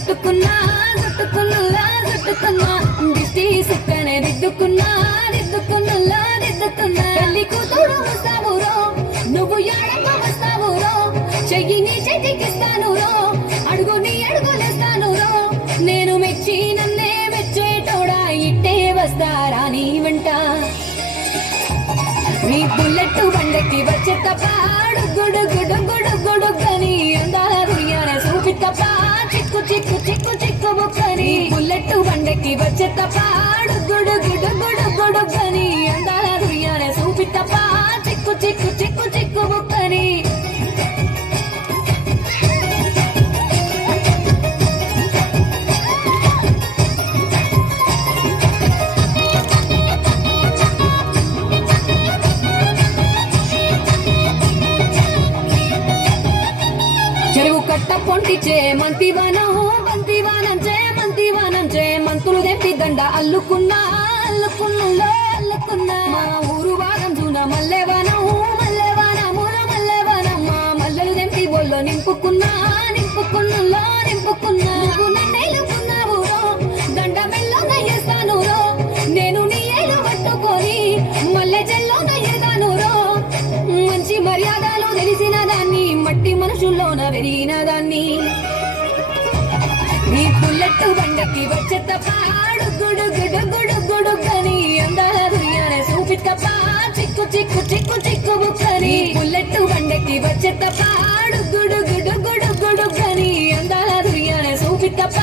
చుట్టుకున్నా చుట్టుకున్నా చుట్టుకున్నా దిష్టి సుక్కనే దిద్దుకున్నా దిద్దుకున్నా దిద్దుకున్నా తల్లి కూతురు వస్తావురో నువ్వు ఎడకు వస్తావురో చెయ్యి నీ చేతికిస్తాను రో అడుగు నీ అడుగులేస్తాను రో నేను మెచ్చి నన్నే మెచ్చేటోడా ఇట్టే వస్తారా నీ వెంట నీ బుల్లెట్ బండకి వచ్చే తప్ప గుడు గుడు గుడు గుడుగని అందాల దుయ్యాన చూపి తప్ప చిక్కు చిక్కు చిక్కు చిక్కు బుక్కని బుల్లెట్ బండకి వచ్చే తప్ప గుడు గుడు గుడు గుడుగని అందాల దుయ్యాన చూపి తప్ప చిక్కు చిక్కు చిక్కు చిక్కు బుక్కని చెరువు కట్ట పొంటిచే మంతివానం చే మంతులు దెంపి దండ అల్లుకున్నా మా ఊరు వారం జూన మల్లెవానం మా మల్లెలు దెంపి ఒళ్ళో నింపుకున్నా నువ్వు నన్నేలుకున్నావు దండ మెల్లో నయ్యేస్తాను రో నేను నీ ఏలు పట్టుకొని మల్లె చెల్లో నయ్యేదాను రో మంచి మర్యాదలు తెలిసిన దాన్ని మట్టి మనుషుల్లోన వెరిగిన దాన్ని నీ బుల్లెట్ బండకి వచ్చే తప్ప గుడు గుడు గుడు గుడుగని అందాల దుయ్యాన చూపి తప్ప చిక్కు చిక్కు చిక్కు చిక్కు బుక్కని బుల్లెట్ బండకి వచ్చే తప్ప గుడు గుడు గుడు గుడుగని అందాల దుయ్యాన చూపి తప్ప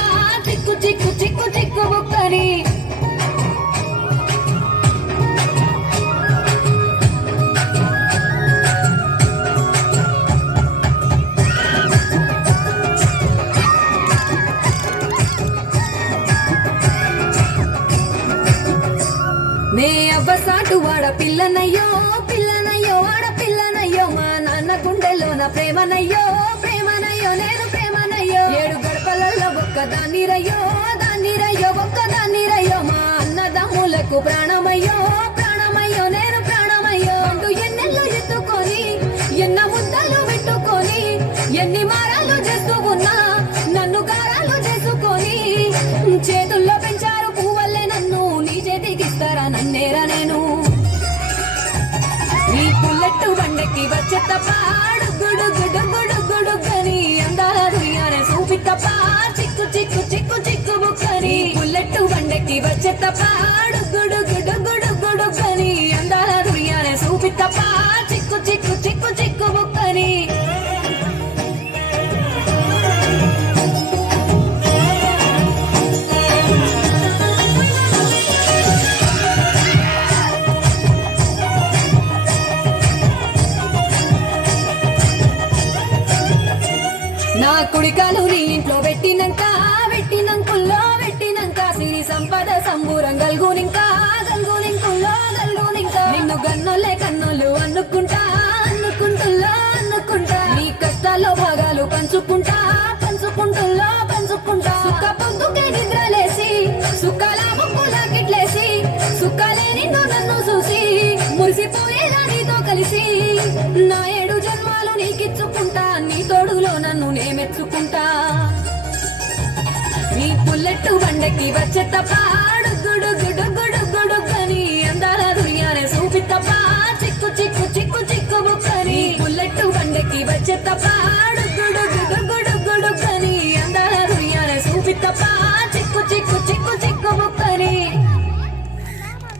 చిక్కు చిక్కు చిక్కు చిక్కు బుక్కని నే అవ్వసాటు వాడ పిల్లనయ్యో వాడ పిల్లనయ్యో మా నాన్న గుండెలోన ప్రేమనయ్యో నేను ప్రేమనయ్యో 7 గడపలలో ఒక్కదాన్ని రయ్యో ఒక్కదాన్ని మా అన్నదమ్ములకు ప్రాణమయ్యో నేను ప్రాణమయ్యో అంటూ ఎన్నెల్లో ఎత్తుకొని ఎన్న ముద్దలు పెట్టుకొని ఎన్ని మారాలు చేస్తూ ఉన్నా నన్ను గారాలు చేసుకొని చేతుల్లో పెంచారు పువ్వల్లే నన్ను నీ చేతికిస్తారా నన్నేరా నేను నీ బుల్లెట్ బండకి వచ్చే తప్ప గుడు గుడు గుడు గుడుగని అందాల దుయ్యాన చూపి తప్ప చిక్కు చిక్కు చిక్కు చిక్కు బుక్కని బుల్లెట్ బండకి వచ్చే తప్ప గుడు గుడు గుడు గుడుగని అందాల దుయ్యాన చూపి తప్ప చిక్కు చిక్కు చిక్కు చిక్కు బుక్కని నా కుడికాలు నీ ఇంట్లో పెట్టినంక సిరి సంపద సంబూరం గల్గునింకా నిన్ను గన్నోలే కన్నోలు అనుకుంటా నీ కష్టాల్లో భాగాలు పంచుకుంటా సుఖ పొద్దుకే నిద్రలేసి సుఖాల ముక్కులాకిట్లేసి సుఖాలే నిన్ను నన్ను చూసి మురిసిపోయేలా నీతో కలిసి నా 7 జన్మాలు నీకిచ్చుకుంటా నీ తోడులో నన్ను నేమెచ్చుకుంటా నీ బుల్లెట్ బండకి వచ్చే తప్ప గుడు గుడు గుడు గుడుగని అందాల దుయ్యాన చూపి తప్ప చిక్కు చిక్కు చిక్కు చిక్కు బుక్కని బుల్లెట్ బండకి వచ్చే తప్ప